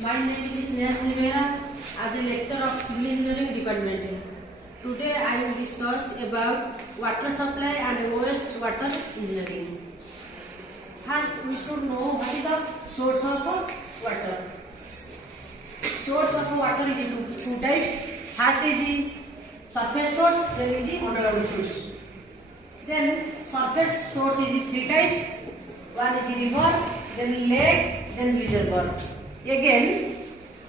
My name is Sneha Rivera as a lecturer of Civil Engineering Department. Today I will discuss about water supply and waste water engineering. First, we should know what is the source of water. Source of water is in two types. First is the surface source, then is the underground source. Then surface source is the three types. One is the river, then lake, then reservoir. Again,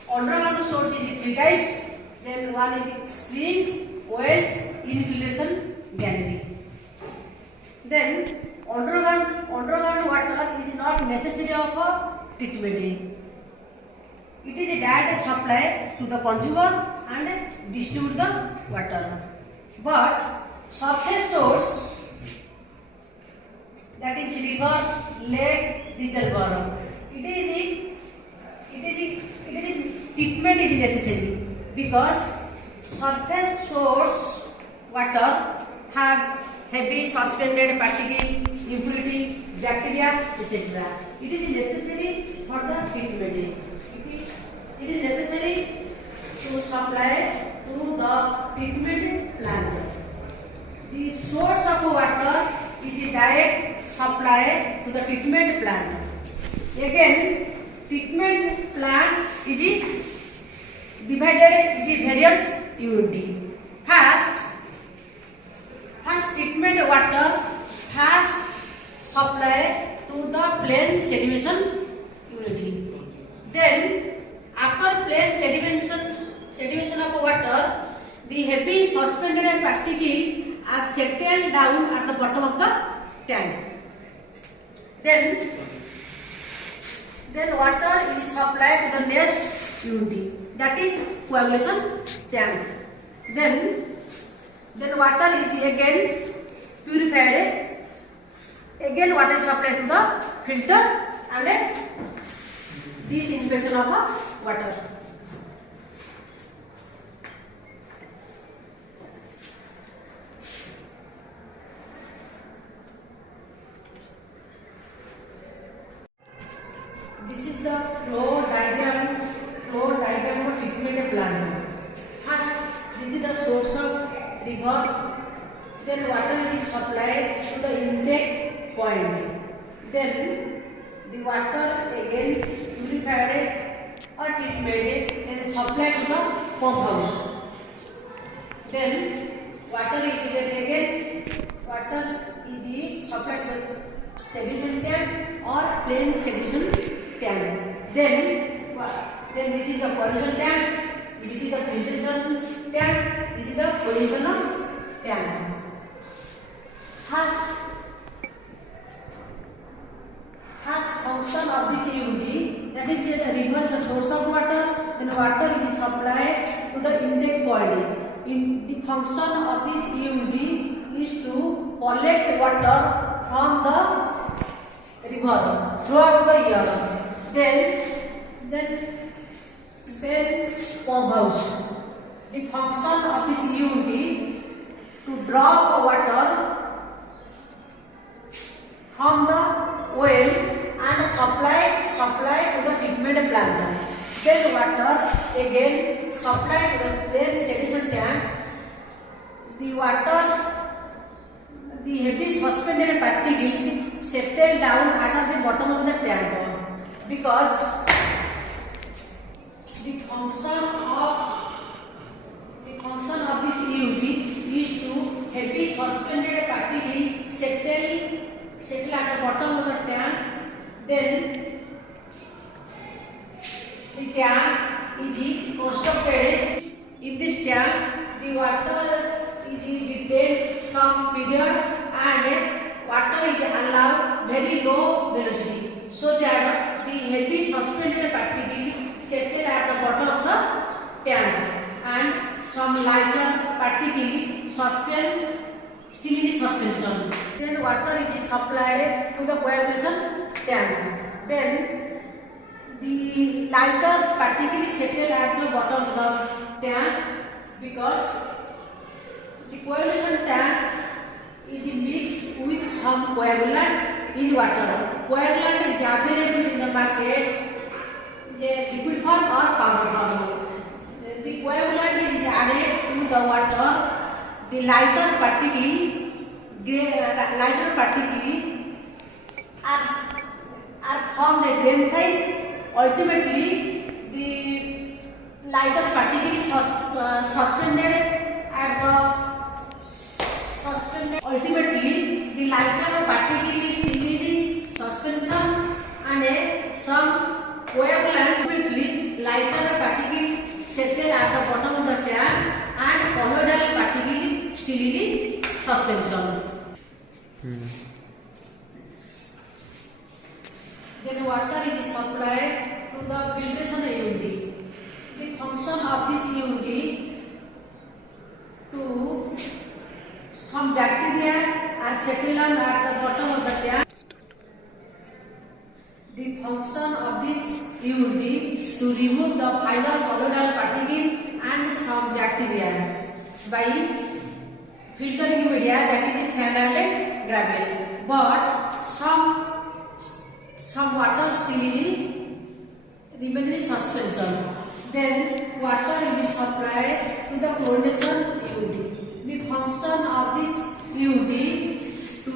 underground source is the three types. Then one is the springs, wells, infiltration, gallery. Then underground water is not necessary of treatment. It is a direct supply to the consumer and distribute the water. But surface source, that is river, lake, reservoir, it is treatment is necessary because surface source water have heavy suspended particle, impurity, bacteria, etc. It is necessary for the treatment. It is necessary to supply to the treatment plant. The source of water is a direct supply to the treatment plant. Again, treatment plant is divided into various units. First treatment water first supply to the plain sedimentation unit. Then after plain sedimentation of water, the heavy suspended particle are settled down at the bottom of the tank. Then water is supplied to the next unit, that is coagulation tank. Then water is again purified. Again water is supplied to the filter and disinfection of water. This is the flow diagram of treatment plant. First, this is the source of river. Then water is supplied to the intake point. Then the water again purified or treated, then supplied to the pump house. Then water is supplied to the sedition tank or plain sedition tank. Then this is the coagulation tank, this is the filtration tank, this is the coagulation tank. First function of this unit, that is the river, the source of water. Then water is supplied to the intake point. The function of this unit is to collect water from the river throughout the year. Then pump house. The function of this unit to draw the water from the well and supply to the treatment plant. Then water again supplied to the plain sedition tank. The heavy suspended particles settle down at the bottom of the tank because the function of this unit is to heavy suspended particle settle at the bottom of the tank. Then the tank is constructed. In this tank, the water is retained some period and water is allowed very low velocity, so that the heavy suspended particle settle at the bottom of the tank and some lighter particle still in the suspension. Then water is supplied to the coagulation tank. Then the lighter particle is settled at the bottom of the tank because the coagulation tank is mixed with some coagulant in water. Coagulant is available in the market, liquid form powder form. The coagulant is added to the water. The lighter particle are formed a grain size. Ultimately, the lighter particle is suspended at the Ultimately, the lighter particle is still in the suspension, and some coagulant lighter particle settle at the bottom of the tank, and colloidal particle still in the suspension. Then water is supplied to the filtration unit. The function of this unit to some bacteria are settled at the bottom of the tank. The function of this unit to remove the final colloidal particle and some bacteria by filtering media, that is sand and gravel. But some water still remain in suspension. Then water is supplied to the chlorination unit. The function of this unit to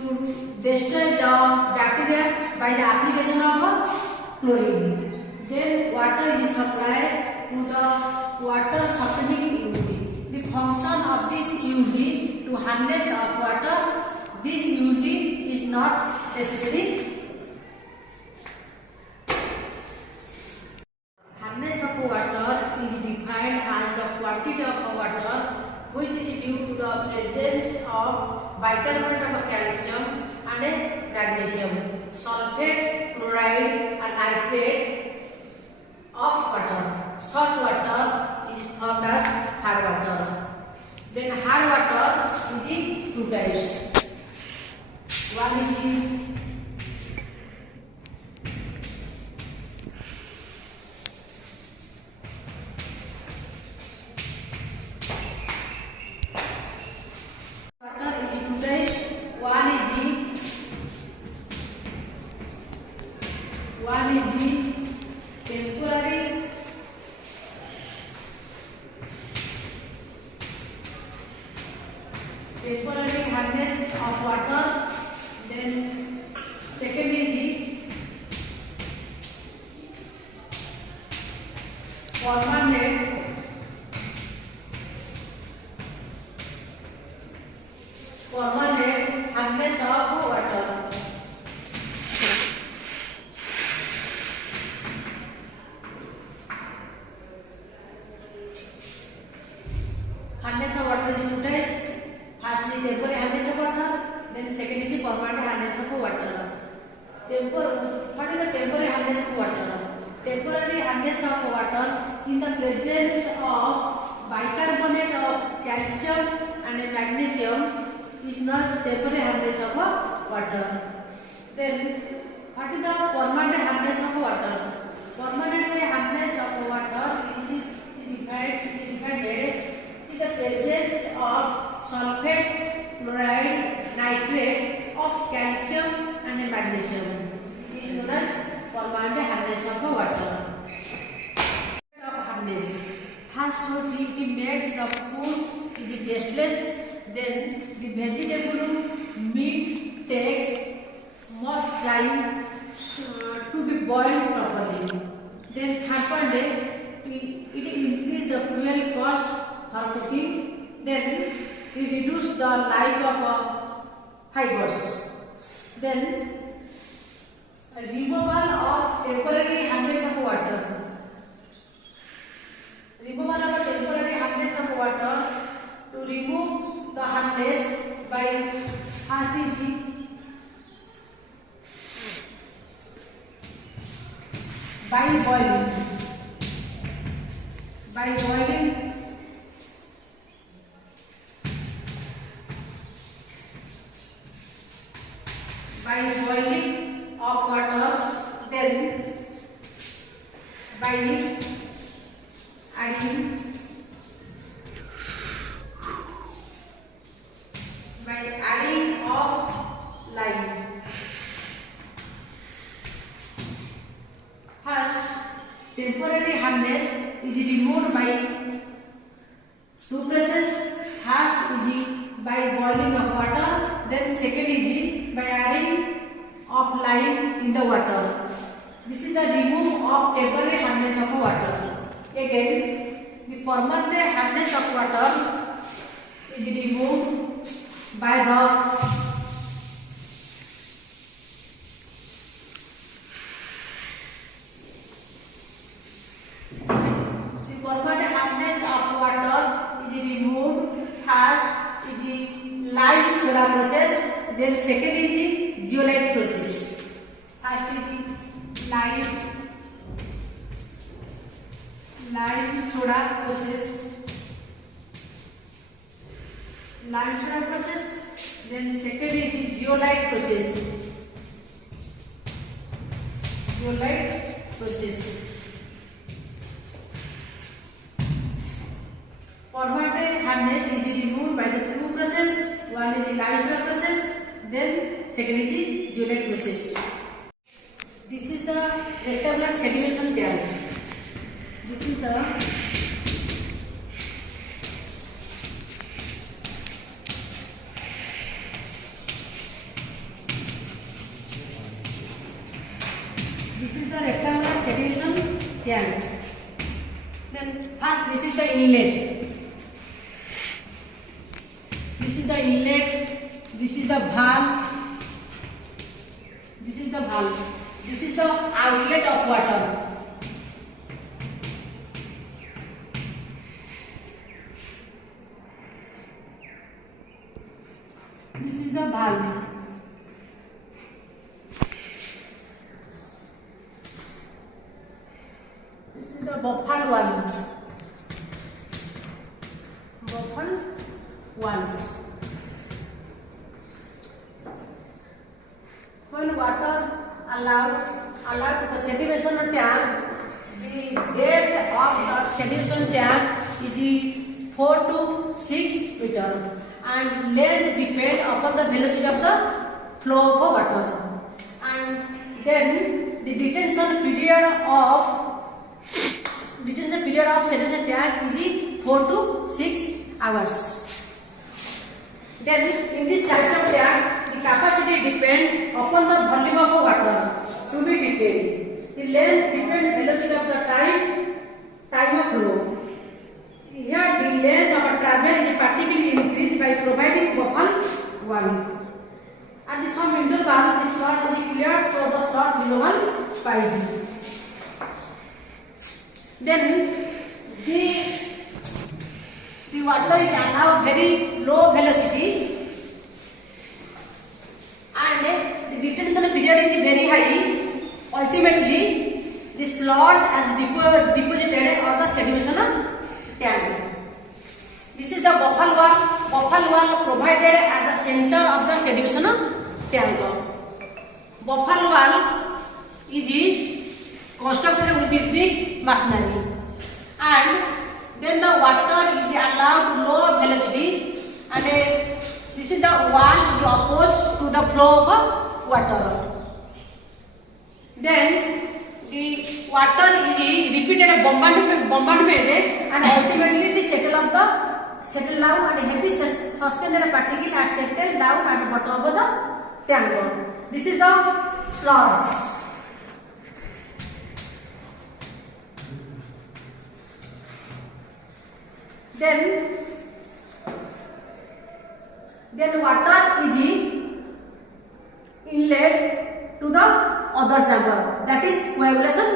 destroy the bacteria by the application of chlorine. Then water is supplied to the water softening unit. The function of this unit to hardness of water. This unit is not necessary. Hardness of water is defined as the quantity of water which is due to the presence of bicarbonate of calcium and magnesium, sulfate, chloride and nitrate of water. Such water is formed as hard water. Then hard water is in two types. One is temporary hardness of water. Then second is permanent hardness of water. Hardness of water is two types. First is temporary hardness of water, then second is permanent hardness of water. What is the temporary hardness of water? Temporary hardness of water in the presence of bicarbonate of calcium and magnesium is known as temporary hardness of water. Then what is the permanent hardness of water? Permanent hardness of water is defined in the presence of sulfate, chloride, nitrate of calcium and magnesium. It is known as permanent hardness of water. Hardness. First, if it makes the food is tasteless, then the vegetable meat takes much time to be boiled properly. Then third one, it increases the fuel cost for cooking. Then it reduces the life of fibers. Then removal of temporary hardness of water. Removal of temporary hardness of water. To remove the hardness by boiling. By boiling of water, then by adding of lime. First, temporary hardness is removed by two processes. First is by boiling of water, then second is by adding of lime in the water. This is the remove of temporary hardness of water. Again, the permanent hardness of water is removed by the permanent hardness of water is removed. First is lime soda process, then second is zeolite process. First is lime soda process, then second is zeolite process. Permanent hardness is removed by the two process. One is lime soda process, then second is zeolite process. This is the rectangular sedimentation tank. This is the rectangular sedimentation tank. Then first this is the inlet. This is the inlet. This is the valve. This is the valve. This is the outlet of water. This is the valve. This is the buffalo valve. Buffalo valves. When water allowed to the sedimentation tank, the depth of the sedimentation tank is 4 to 6 meter, and length depend upon the velocity of the flow of water. And then the detention period of sedimentation tank is 4 to 6 hours. Then in this type of tank, the capacity depend upon the volume of water to be treated. The length depends velocity of the time of flow. Here the length of travel is particularly increased by providing buffer valve. At the some interval, the slot is cleared for the slot below one pipe. Then the water is allowed very low velocity, and the detention period is very high. Ultimately, the slots as deposited on the sedimentation tank. This is the buffalo valve provided at the center of the sedimentation tank. Buffalo valve is constructed with a big machinery, and then the water is allowed low velocity, and this is the valve is opposed to the flow of water. Then the water is repeated bombardment, and ultimately the settle down and heavy suspended particle are settled down at the bottom of the tank. This is the sludge. Then water is inlet to the other chamber, that is coagulation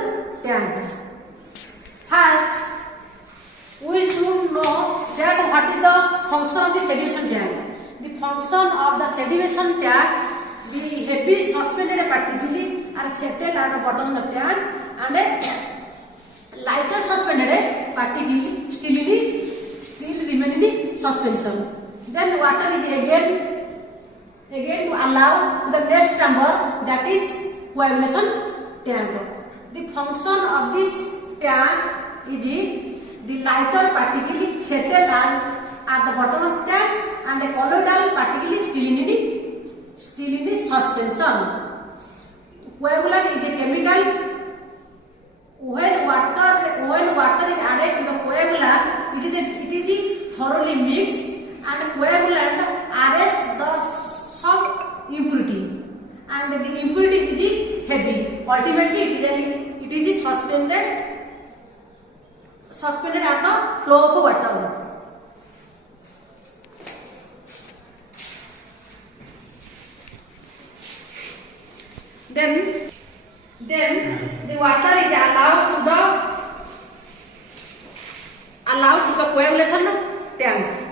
tank. First, we should know that what is the function of the sedimentation tank. The function of the sedimentation tank, the heavy suspended particles are settled at the bottom of the tank, and a lighter suspended particle still remain in the suspension. Then water is again to allow to the next chamber, that is coagulation tank. The function of this tank is the lighter particle settled at the bottom of tank, and the colloidal particle still in the suspension. Coagulant is a chemical When water is added to the coagulant, it is thoroughly mixed, and coagulant arrests the some impurity, and the impurity is heavy. Ultimately, it is suspended at the flow of water. Then the water is allowed to the coagulation tank.